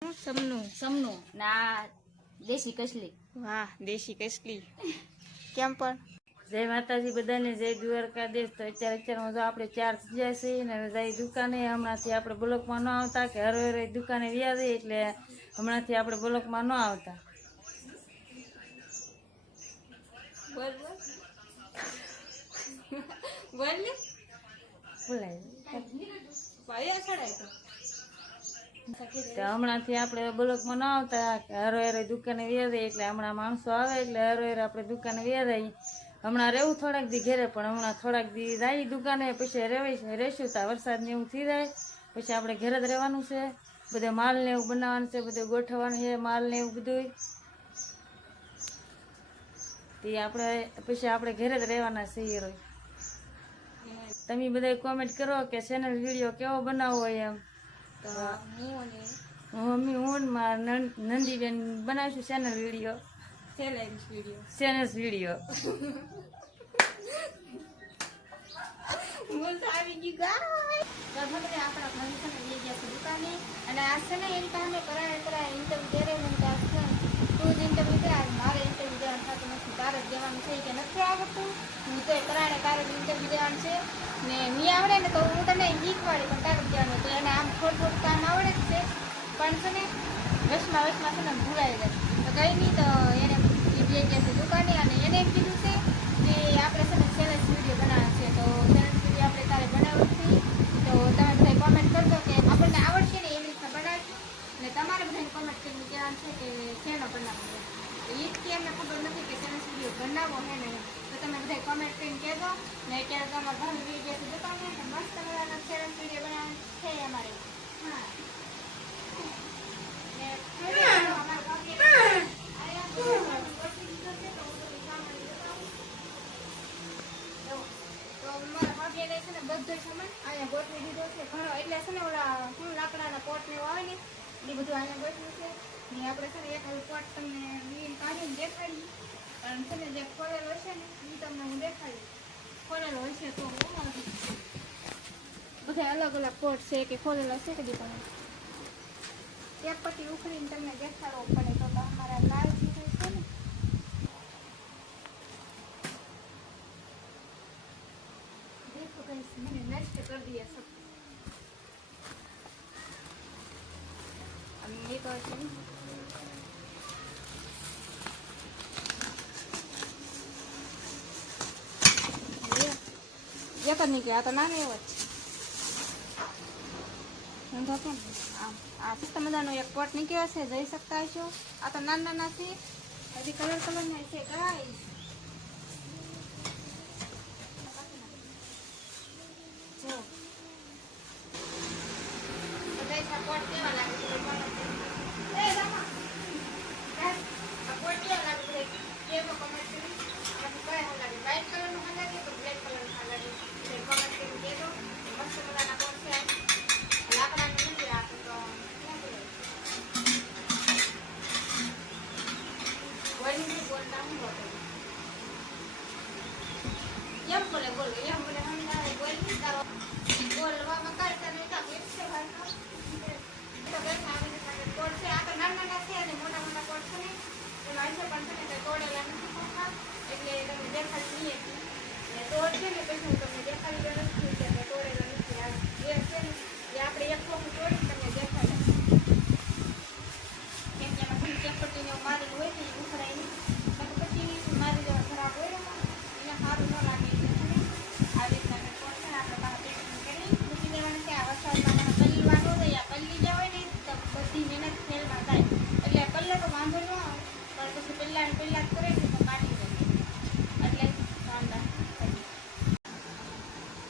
સમનું ના દેશી કસલી. વાહ, દેશી કસલી. કેમ પણ? જય માતાજી બધાને, જય દ્વારકાધીશ. તો અત્યારે જો આપણે 4 થયા છીએ ને જઈ દુકાને. હમણાંથી આપણે બ્લોકમાં ન આવતા કે હરે દુકાને વ્યા જઈએ, એટલે હમણાંથી આપણે બ્લોકમાં ન આવતા. હમણાંથી આપણે બ્લોકમાં ન આવતા હરે દુકાને વ્યા જઈએ, એટલે હમણાં માણસો આવે એટલે હરે આપણે દુકાને વ્યા જઈએ. હમણાં રહેવું થોડાક દી ઘેરે, પણ હમણાં થોડાક દી જાય દુકાને, પછી રહેશું તા વરસાદ ને એવું થઈ જાય પછી આપણે ઘેર જ રહેવાનું છે. બધે માલ ને એવું બનાવવાનું છે, બધું ગોઠવવાનું છે, માલ ને એવું બધું. તે આપણે પછી આપણે ઘેર જ રહેવાના છીએ. તમે બધા કોમેન્ટ કરો કે ચેનલ વિડીયો કેવો બનાવવો હોય એમ. તો હું નંદીબેન બનાવીશું ચેનલ વિડીયો. ચેનલ વિડીયો આવી ગયું ગાય. આપણા ઘરે છે ને લઈ ગયા છે દુકાને, અને આ છે ને એની પાસે કરાય ઇન્ટરવ્યુ દે રહી. તું જ ઇન્ટરવ્યુ દે, મારે ઇન્ટરવ્યુ દેવાનું થતું નથી, તારે જ દેવાનું છે કે નથી આવડતું. હું તો કરાય તારે જ ઇન્ટરવ્યુ દેવાનું છે ને, નહીં આવડે ને તો હું તને શીખવાડી, પણ તારે જ દેવાનું. તો એને આમ થોડું કામ આવડે જ છે, પણ છે ને વચમાં છે ને ભૂલાઈ જાય. તો કંઈ નહીં, તો એને લઈ ગયા છે દુકાને, અને એને એમ કીધું છે કે આપણે છે ને ચેલેન્જ વિડીયો બનાવવાનો છે. તો ચેલેન્જ વિડીયો આપણે તારે બનાવવું છે. તો તમે બધા કોમેન્ટ કરજો કે આપણને આવડશે ને એવી રીતના બનાવશું, ને તમારે બધાને કોમેન્ટ કરીને કહેવાનું છે કે શેનો બનાવવો. તો એ જ અમને ખબર નથી કે ચેલેન્જ વિડીયો બનાવવો હે ને, તો તમે બધા કોમેન્ટ કરીને કહેજો. ને અત્યારે તમારા ઘર વિડીયો છે દુકાને, મસ્ત મજાના ચેલેન્જ વિડીયો બનાવવાનું છે અમારે. હા, બધો સામાન અહીંયા ગોઠવી દીધો છે ઘણો. એટલે છે ને ઓલા શું લાકડાના પોટ ને આવે ને એ બધું અહીંયા ગોઠવ્યું છે. ને આપણે છે ને એક પોટ તમને કાઢીને દેખાડી, અને છે ને જે ખોલેલો હશે ને એ તમને હું દેખાડી. ખોલેલો હશે તો બધા અલગ અલગ પોટ છે કે ખોલેલો છે કે તમે એક પટ્ટી ઉખડીને તમને દેખાડવો પડે, તો અમારા લાલ સીધું છે ને. मैंने नेक्स्ट कर दिया सब। अब ये तो ऐसे ये तो नहीं गया तो ना नहीं वच तो क्या आ सिस्टम मजानो एक पोट નીકળ્યો છે, જોઈ શકતા છો. આ તો નાના નાના છે, હજી કલર ના છે ગાઈસ. જો બધા પોટ કેવા લાગે છે એ રામા આ પોટ કેવા લાગે છે કેવો કમેન્ટ કરી. આ કયા લાગે, વ્હાઈટ કલર નો લાગે કે બ્લેક કલર નો લાગે એ કમેન્ટ કરીને કહેજો. મસ્ત મજાના પોટ છે, લાકડાનું નથી આ તો વોલ્યુમ બોલતા હું બોલું એમ બોલે એમ બોલે હમ ના બોલ તારો બોલવામાં કરતા નહીં તો એક છે ભાઈ તો કે સામે સાથે કોડ છે. આ તો નાના નાના છે અને મોટા મોટા કોડ છે ને એમાં છે, પણ છે ને તોડેલા નથી કોકા, એટલે તમને દેખાડી નહીં હતી. ને તોડ છે ને પછી હું તમને દેખાડી દઉં નથી કે તોડેલા નથી. આ જે છે ને એ આપણે એક ખોખું તોડી તમને દેખાડે, કેમ કે એમાં ઘણી ચપટીને મારેલું હોય ને એ ઉખડાય નહીં. પછી મારી દેવા ખરાબ હોય ને એને સારું ન લાગે. આ રીતના કોડ છે ને આપણે બહાર પેકિંગ કરી મૂકી દેવાનું છે. આ વરસાદમાં પલ્લીવાનું હોય, આ પલ્લી જે હોય ને તો બધી મહેનત ફેલમાં થાય, એટલે કલર તો વાંધો ન આવે, પણ પછી પહેલાં જ કરે ને તો કાઢી દે એટલે વાંધા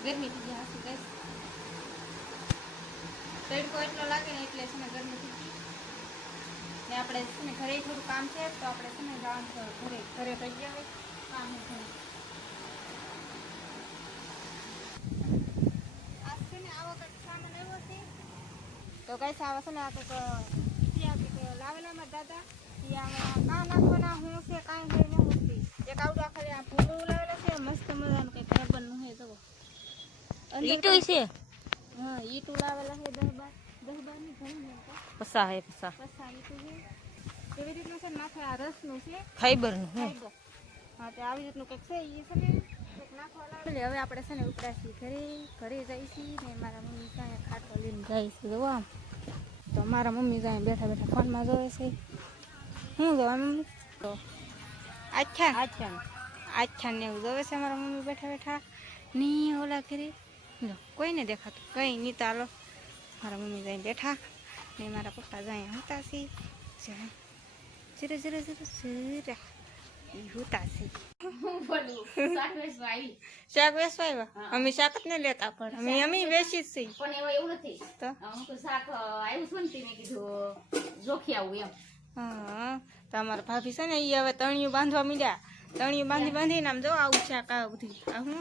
ગરમી થઈ ગયા હશે ગેસ. તડકો એટલો લાગે ને એટલે છે ને ગરમી થઈ ગઈ. ને આપણે છે ને ઘરે થોડું કામ છે, તો આપણે છે ને જવાનું ઘરે થઈ ગયા હોય કામ ઘરે. તો કઈ સાવા છે ને આ તો લાવેલા મારા દાદા કા નાખવાના હું છે કાંઈ હોય ને હોતી. એક આવડું આખરે આ ભૂંગળું લાવેલા છે મસ્ત મજાનું, કંઈક રબરનું છે જુઓ. ઈટું છે, હા ઈટું લાવેલા છે 10-12 ની ઘણી પસા હે પસા પસા લીધું છે. એવી રીતનું છે ને માથે આ રસનું છે ફાઈબરનું હે ફાઈબર. હા તો આવી રીતનું કંઈક છે એ છે ને કંઈક નાખવા લાગે. હવે આપણે છે ને ઉપડાશી ઘરે જઈશી ને મારા મમ્મી ત્યાં ખાટો લઈને જઈશું જોવા આમ. તો મારા મમ્મી ત્યાં બેઠા બેઠા ફોનમાં જોવે છે. શું જોવા મમ્મી? તો આખ્યા આખ્યા ને એવું જોવે છે મારા મમ્મી બેઠા બેઠા ની ઓલા કરી જો કોઈને દેખાતું કંઈ નહીં. તો હાલો મારા મમ્મી જાય બેઠા ને મારા પપ્પા જાય હતા સી જીરે જીરે જીરે જીરે હોતા છે. શાક વેચવા આવ્યા? અમે શાક જ નહીં લેતા પણ અમે વેચી જ છીએ. પણ એવા એવું નથી તો હું તો શાક આવ્યું છું ને તે મેં કીધું જોખી આવું એમ. હા તો અમારા ભાભી છે ને એ હવે તણિયું બાંધવા મીડ્યા. તણિયું બાંધીને આમ જો આવું શાક આ બધી આ હું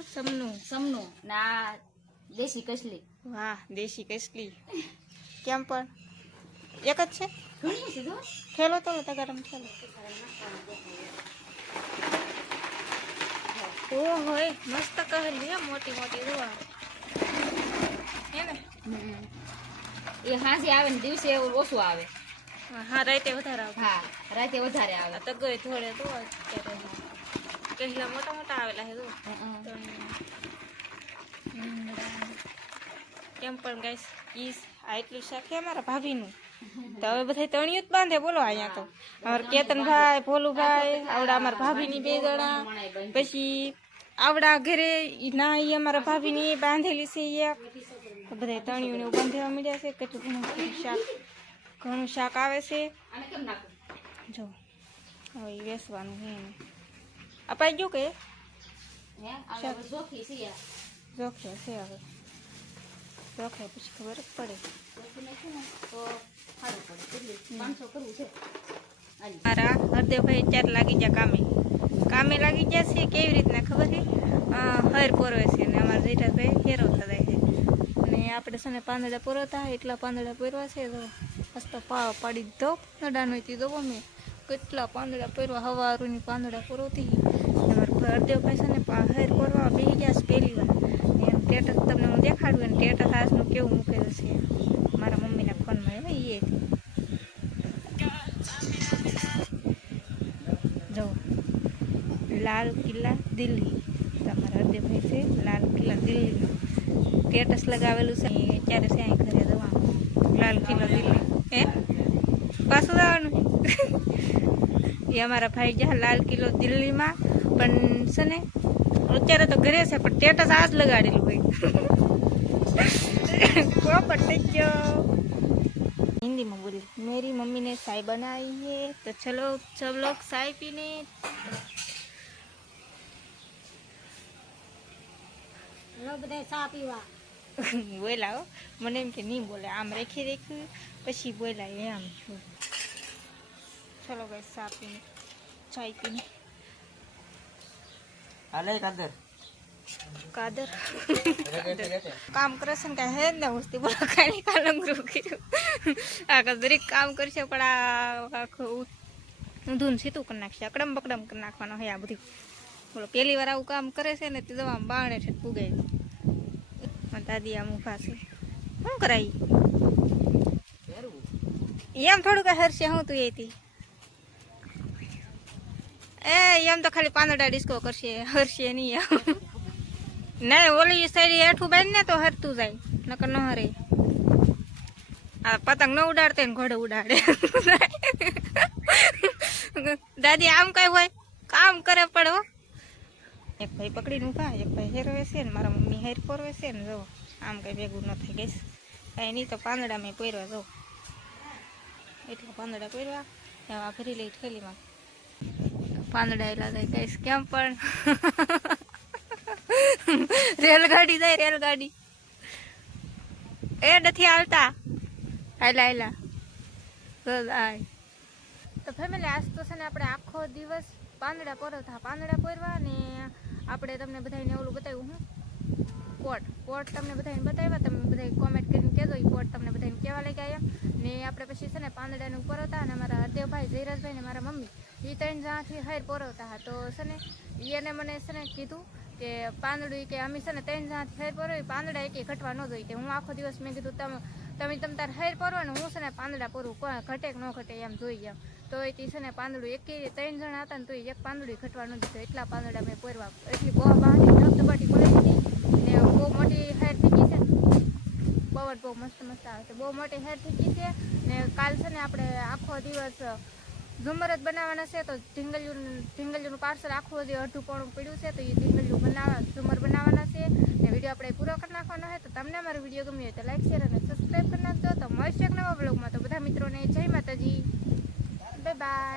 સમનું ના દેશી કસલી. વાહ દેશી કસલી કેમ પણ એક જ છે ઘણું છે જો. ખેલો તો ગરમ ખેલો. ઓહો મસ્ત કહેલી હે મોટી મોટી જોવા હે ને. એ હાંજે આવે ને દિવસે ઓછું આવે. હા રાતે વધારે આવે. હા રાતે વધારે આવે. આ તો ગઈ થોડે તો અત્યારે કહેલા મોટા મોટા આવેલા હે જો કેમ પણ ગાઈસ ઈ આ એટલું શાક છે અમારા ભાભીનું. તો હવે બધા તણિયું જ બાંધે બોલો અહીંયા તો અમારા કેતનભાઈ ભોલુભાઈ આવડા અમારા ભાભીની 2 જણા પછી આવડા ઘરે ના ઈ અમારા ભાભીની બાંધેલી છે એક બધા તણિયું ને એવું બાંધવા મળ્યા છે. કેટલું ઘણું શાક આવે છે આને કેમ નાખું? જો હવે ઈ વેચવાનું છે એને અપાઈ ગયું કે હે આ જોખી છે યાર. જોખે છે હવે જોખે પછી ખબર જ પડે. જોખી નાખ્યું ને તો સારું પડે. કેટલી 500 કરવું છે. હાલી. મારા હરદેવભાઈ 4 લાગી ગયા કામે લાગી ગયા છે. કેવી રીતના ખબર છે હર પોરવે છે ને અમારા જેઠાભાઈ હેરો થતા છે અને આપણે છે ને પાંદડા પોરવતા એટલા પાંદડા પોરવા છે તો મસ્ત પાવ પાડી દો પાંદડાનો હતી દો મેં કેટલા પાંદડા પોરવા હવારુની પાંદડા પોરવતી. અમારા હરદેવભાઈ છે ને હર પોરવા બેસી ગયા છે પહેલી વાર ને એનું સ્ટેટસ તમને હું દેખાડું અને સ્ટેટસ આજનું કેવું મૂકેલું છે મારા મમ્મીના ફોનમાં એ જો લાલ કિલ્લા દિલ્હી. તમારા હરદેવભાઈ છે લાલ કિલ્લા દિલ્હીનું સ્ટેટસ લગાવેલું છે અત્યારે છે અહીં ઘરે જવા લાલ કિલ્લા દિલ્હી હે પાછું જવાનું એ અમારા ભાઈ જ્યાં લાલ કિલ્લો દિલ્હીમાં પણ છે ને અત્યારે તો ઘરે છે પણ સ્ટેટસ આજ લગાડેલું હોય કોપટ થઈ ગયો. हिंदी में बोली मेरी मम्मी ने चाय बनाई है तो चलो सब लोग चाय पीने. લો બધા ચા પીવા. બોલા હો મને એમ કે નહીં બોલે આમ રેખી પછી બોલાય એમ. ચલો ભાઈ ચા પીને ચાય પીને. હાલે કાદર કાદર કામ કરે છે ને કઈ હે જ ને વસ્તી બોલો ખાલી કાલંગરું કર્યું આ દરેક કામ કરશે પણ આ આખું ઊંધું સીધું કરી નાખશે અકડમ બકડમ કરી નાખવાનો હે આ બધું બોલો પહેલી વાર આવું કામ કરે છે ને તે દવા બાણે છે પૂગાઈ દાદી આમ ઊભા છે શું કરાય એમ થોડુંક હરશે હું તું એથી એમ તો ખાલી પાંદડા ડિસ્કો કરશે હરશે નહીં ના ઓલી સાઈડ હેઠું બાંધ ને તો હરતું જાય નકર ન હરે. આ પતંગ ન ઉડાડતે ને ઘોડે ઉડાડે દાદી આમ કઈ હોય કામ કરે પડો. એક ભાઈ પકડીને ઉભા એક ભાઈ હેરવે છે ને મારા મમ્મી હેર પોરવે છે ને જો આમ કઈ ભેગું ન થઈ ગઈશ કઈ નહીં તો પાંદડા મેં પહેરવા જાઉં એટલા પાંદડા પહેરવા એમાં ભરી લઈ થેલીમાં પાંદડા એલા જાય કઈશ કેમ પણ રેલગાડી જાય રેલગાડી એ નથી હાલતા હાલા હાલા તો ફેમિલી આજ તો છે ને આપણે આખો દિવસ પાંદડા પોરવતા પાંદડા પોરવા ને આપણે તમને બધાને ઓલું બતાવ્યું હું કોટ તમને બધાને બતાવ્યા તમે બધા કોમેન્ટ કરીને કહેજો એ કોટ તમને બધાને કેવા લાગ્યા એમ ને આપણે પછી છે ને પાંદડાનું પોરવતા અને મારા હરદેવભાઈ જયરાજભાઈ ને મારા મમ્મી એ 3 જણાથી હાર પોરવતા તો છે ને એને મને છે ને કીધું કે પાંદડું કે અમે છે ને 3 જણાથી હાર પોરવી પાંદડા એક ઘટવા ન જોઈએ હું આખો દિવસ મેં કીધું તમે તમે તાર હાર પરવો ને હું છે ને પાંદડા પરવું કોઈ ઘટે કે ન ઘટે એમ જોઈ એમ તો એ છે ને પાંદડું 3 જણા હતા ને તો એક પાંદડું ઘટવા ન દીધું એટલા પાંદડા મેં પરવા એટલી બહુ બહારની ધબધબાટી પડી હતી ને બહુ મોટી હાર થઈ ગઈ છે પવન બહુ મસ્ત આવે છે બહુ મોટી હાર થઈ ગઈ છે ને કાલ છે ને આપણે આખો દિવસ ઝુમર જ બનાવવાના છે તો ઢીંગલીનું પાર્સલ આખું હજી અડધું પોણું પડ્યું છે તો એ ઝુમર બનાવવાના છે ને વિડીયો આપણે પૂરો કરી નાખવાનો હોય તો તમને અમારો વિડીયો ગમ્યો હોય તો લાઈક શેર અને સબસ્ક્રાઈબ કરી નાખજો તો મળશે એક નવા બ્લોગમાં તો બધા મિત્રોને જય માતાજી બાય બાય